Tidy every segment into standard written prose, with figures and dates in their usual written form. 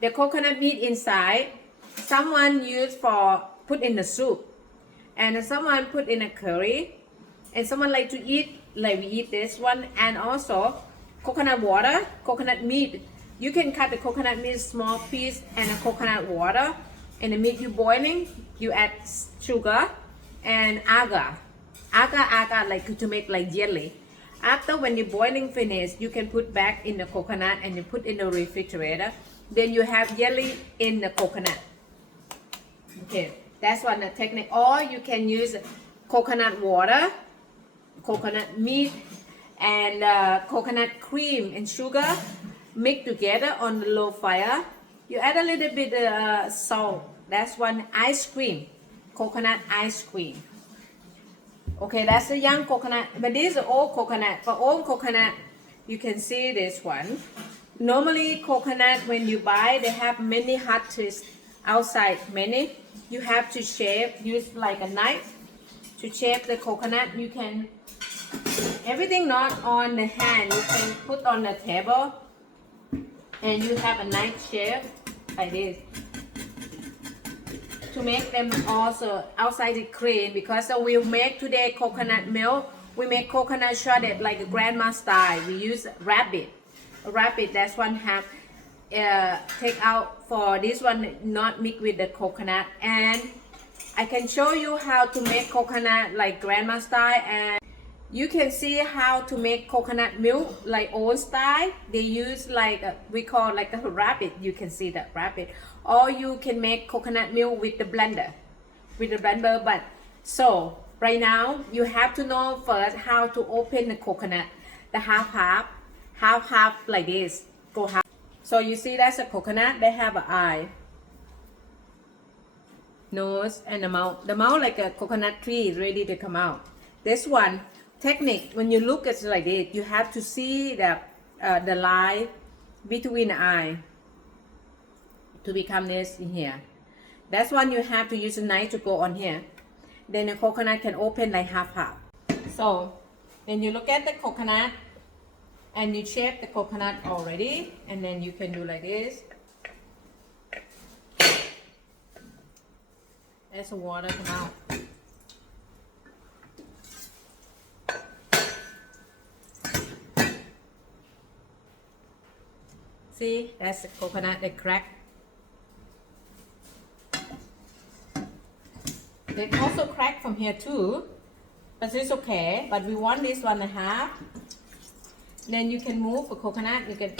The coconut meat inside, someone used for put in the soup, and someone put in a curry, and someone like to eat like we eat this one, and also coconut water, coconut meat. You can cut the coconut meat small piece and a coconut water, and the meat you boiling, you add sugar and agar like to make like jelly. After when you boiling finish, you can put back in the coconut and you put in the refrigerator. Then you have jelly in the coconut. Okay, that's one the technique. Or you can use coconut water, coconut meat, and coconut cream and sugar mix together on the low fire. You add a little bit salt. That's one ice cream, coconut ice cream. Okay, that's a young coconut, but this is old coconut. For old coconut, you can see this one. Normally, coconut when you buy, they have many hard twists outside. Many, you have to shape. Use like a knife to shape the coconut. You can everything not on the hand. You can put on the table, and you have a nice shape like this. To make them also outside the cream, because we make today coconut milk. We make coconut shredded like a grandma style. We use rabbit. That's one have take out for this one not mixed with the coconut. And I can show you how to make coconut like grandma style, and you can see how to make coconut milk like old style. They use like we call like a rabbit. You can see that rabbit. Or you can make coconut milk with the blender. But so right now you have to know first how to open the coconut. The half like this. Go half. So you see that's a coconut. They have an eye, nose, and a mouth. The mouth like a coconut tree is ready to come out. This one technique, when you look at it like this, you have to see the line between the eye to become this in here. That's one you have to use a knife to go on here. Then the coconut can open like half. So then you look at the coconut and you shape the coconut already, and then you can do like this. As the water come out. See, that's the coconut that cracked. They also crack from here too, but it's okay. But we want this 1.5. Then you can move the coconut. You can.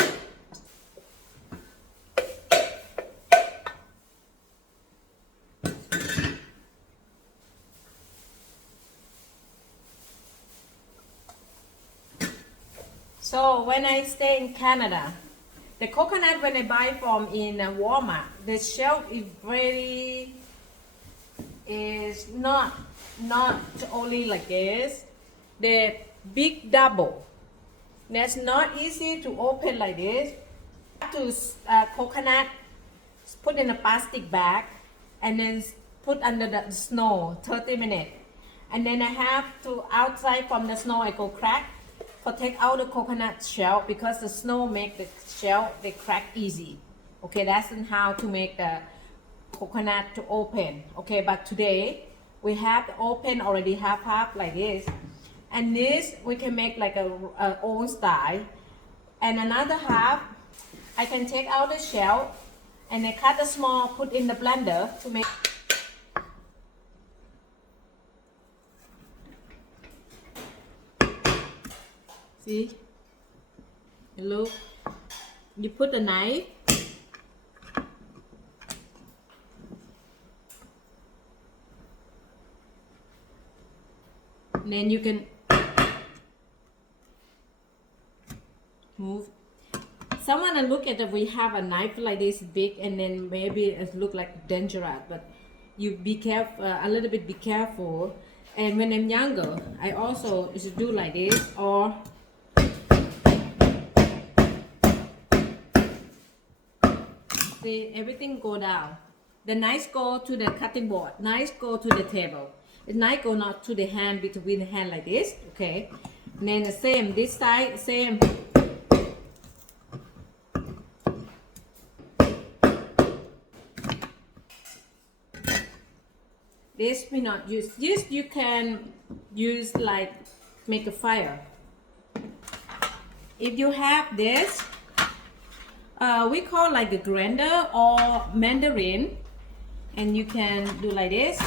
So when I stay in Canada, the coconut when I buy from in Walmart, the shelf is not only like this. The big double. That's not easy to open like this. To coconut, put in a plastic bag, and then put under the snow 30 minutes. And then I have to outside from the snow I go crack. For take out the coconut shell, because the snow make the shell they crack easy. Okay, that's how to make the coconut to open. Okay, but today we have open already half like this, and this we can make like a own style. And another half I can take out the shell and I cut the small, put in the blender to make. See, look, you put the knife, and then you can move. Someone will look at it, we have a knife like this big, and then maybe it look like dangerous, but you be careful, a little bit be careful. And when I'm younger, I also used to do like this, or see, everything go down. The knife go to the cutting board, knife go to the table. The knife go not to the hand, between the hand like this, okay? And then the same, this side, same. This we not use. This you can use like make a fire. If you have this, we call like a grinder or mandarin, and you can do like this.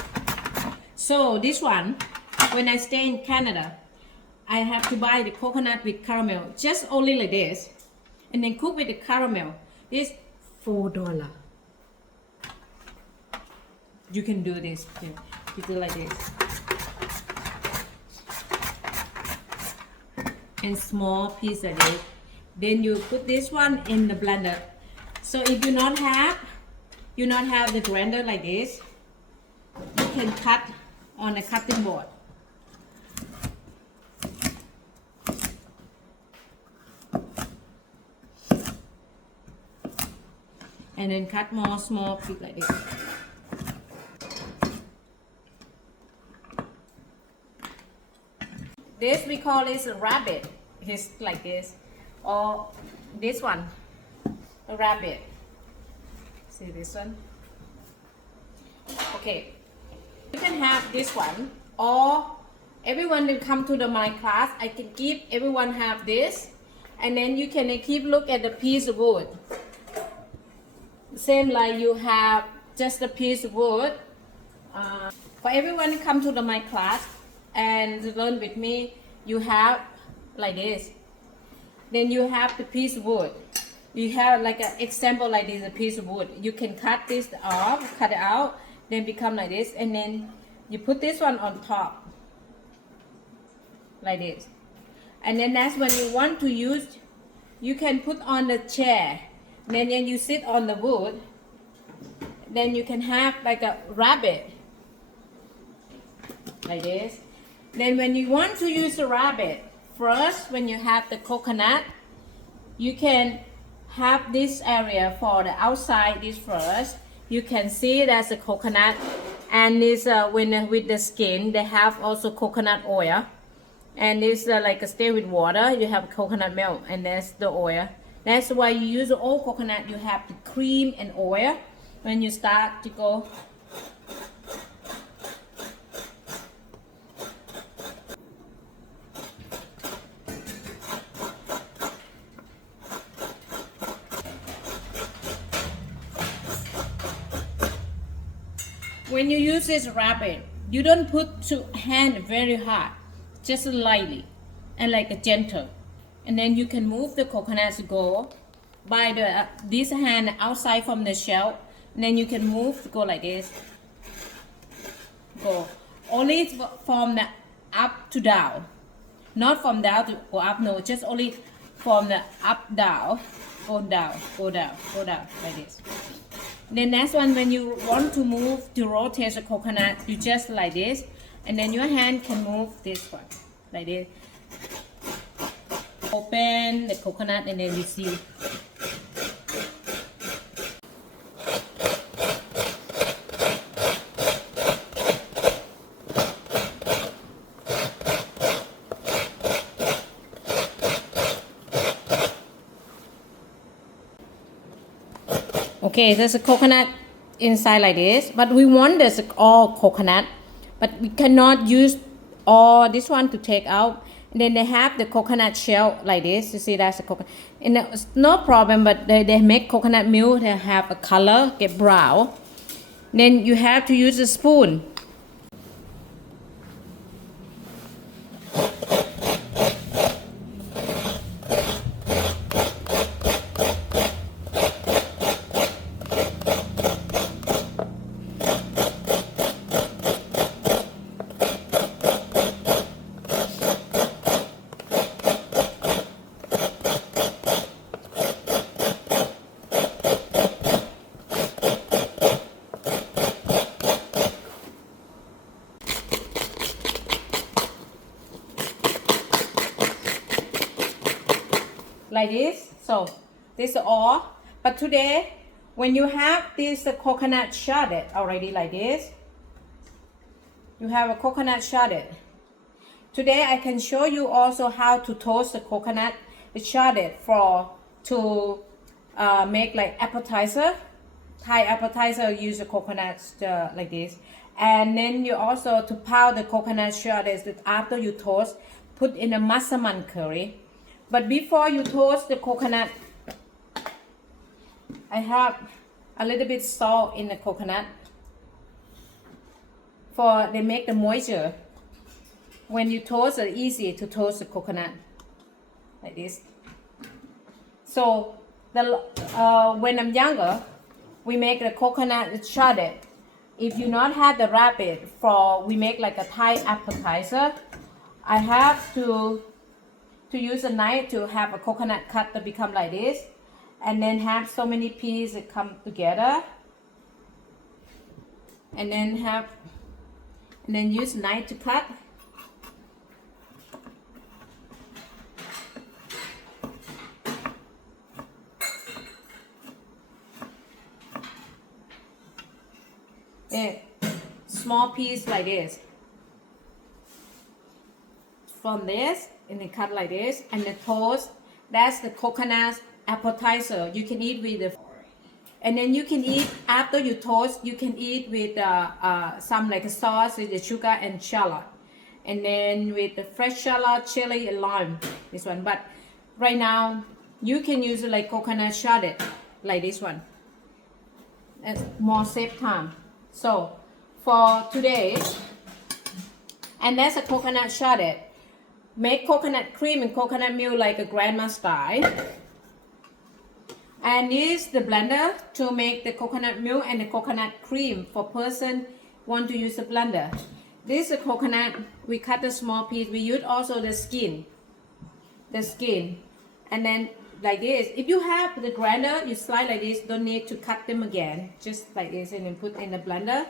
So this one, when I stay in Canada, I have to buy the coconut with caramel, just only like this, and then cook with the caramel. This $4. You can do this too. You do like this. And small piece of it. Then you put this one in the blender. So if you not have the grinder like this, you can cut on a cutting board. And then cut more small piece like this. This we call this a rabbit. It's like this. Or this one, a rabbit. See this one? Okay. You can have this one, or everyone will come to my class. I can give everyone have this, and then you can keep look at the piece of wood. Same like you have just a piece of wood. For everyone to come to my class and learn with me, you have like this. Then you have the piece of wood. You have like an example like this, a piece of wood. You can cut this off, cut it out, then become like this, and then you put this one on top, like this. And then that's when you want to use, you can put on the chair. Then you sit on the wood. Then you can have like a rabbit, like this. Then when you want to use a rabbit, first when you have the coconut, you can have this area for the outside. This first, you can see that's a coconut, and this when with the skin they have also coconut oil, and this like a stay with water. You have coconut milk, and that's the oil. That's why you use all coconut. You have the cream and oil when you start to go. When you use this rabbit, you don't put to hand very hard, just lightly and like a gentle. And then you can move the coconuts to go by the this hand outside from the shell. And then you can move to go like this. Go only from the up to down, not from down to go up. No, just only from the up down, go down, go down, go down like this. Then next one, when you want to move to rotate the coconut, you just like this, and then your hand can move this one like this. Open the coconut, and then you see. Okay, there's a coconut inside like this, but we want this all coconut, but we cannot use all this one to take out. And then they have the coconut shell like this. You see that's a coconut, and it's no problem, but they make coconut milk. They have a color, get brown. Then you have to use a spoon. Like this. So this is all. But today, when you have this coconut shredded already like this, you have a coconut shredded. Today I can show you also how to toast the coconut shredded to make like appetizer. Thai appetizer use the coconuts like this. And then you also to powder the coconut shredded that after you toast, put in a massaman curry. But before you toast the coconut, I have a little bit salt in the coconut for they make the moisture. When you toast, it's easy to toast the coconut like this. So when I'm younger, we make the coconut shredded. If you not have the rabbit for we make like a Thai appetizer, I have to use a knife to have a coconut cut to become like this, and then have so many pieces that come together, and then use knife to cut. A small piece like this. From this, and then cut like this, and the toast. That's the coconut appetizer. You can eat with the, and then you can eat after you toast. You can eat with some like a sauce with the sugar and shallot, and then with the fresh shallot, chili, and lime. This one, but right now you can use it like coconut shredded, like this one. That's more save time. So for today, and that's a coconut shredded. Make coconut cream and coconut milk like a grandma style. And use the blender to make the coconut milk and the coconut cream for person want to use a blender. This is a coconut, we cut a small piece. We use also the skin. And then like this. If you have the grinder, you slide like this, don't need to cut them again. Just like this, and then put in the blender.